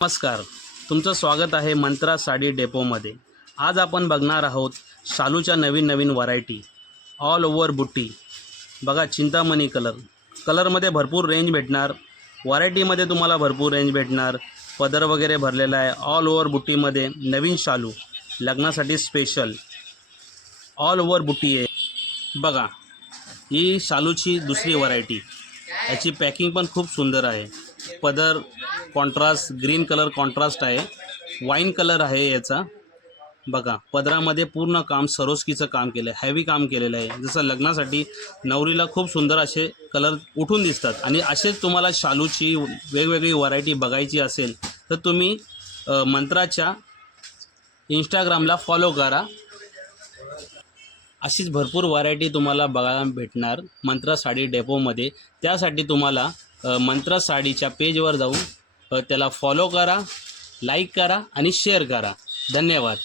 नमस्कार, तुमचं स्वागत आहे मंत्रा साडी डेपोमध्ये। आज आपण बघणार आहोत शालूच्या नवीन व्हरायटी ऑल ओव्हर बुट्टी। बघा, चिंतामणी कलरमध्ये भरपूर रेंज भेटणार, व्हरायटीमध्ये तुम्हाला भरपूर रेंज भेटणार। पदर वगैरे भरलेला आहे। ऑल ओव्हर बुट्टीमध्ये नवीन शालू, लग्नासाठी स्पेशल ऑल ओव्हर बुट्टी आहे। बघा, ही शालूची दुसरी व्हरायटी, याची पॅकिंग पण खूप सुंदर आहे। पदर कॉन्ट्रास्ट ग्रीन कलर कॉन्ट्रास्ट आहे, वाईन कलर आहे याचा। बघा, पदरामध्ये पूर्ण काम सरोस्कीचं काम केलं आहे, हेवी काम केलेलं आहे। जसं लग्नासाठी नवरीला खूप सुंदर असे कलर उठून दिसतात। आणि असेच तुम्हाला शालूची वेगवेगळी व्हरायटी बघायची असेल तर तुम्ही मंत्राच्या इंस्टाग्रामला फॉलो करा। अशीच भरपूर व्हरायटी तुम्हाला बघायला भेटणार मंत्रा साडी डेपोमध्ये। त्यासाठी तुम्हाला मंत्रा साडीच्या पेजवर जाऊन त्याला फॉलो करा, लाईक करा आणि शेअर करा। धन्यवाद।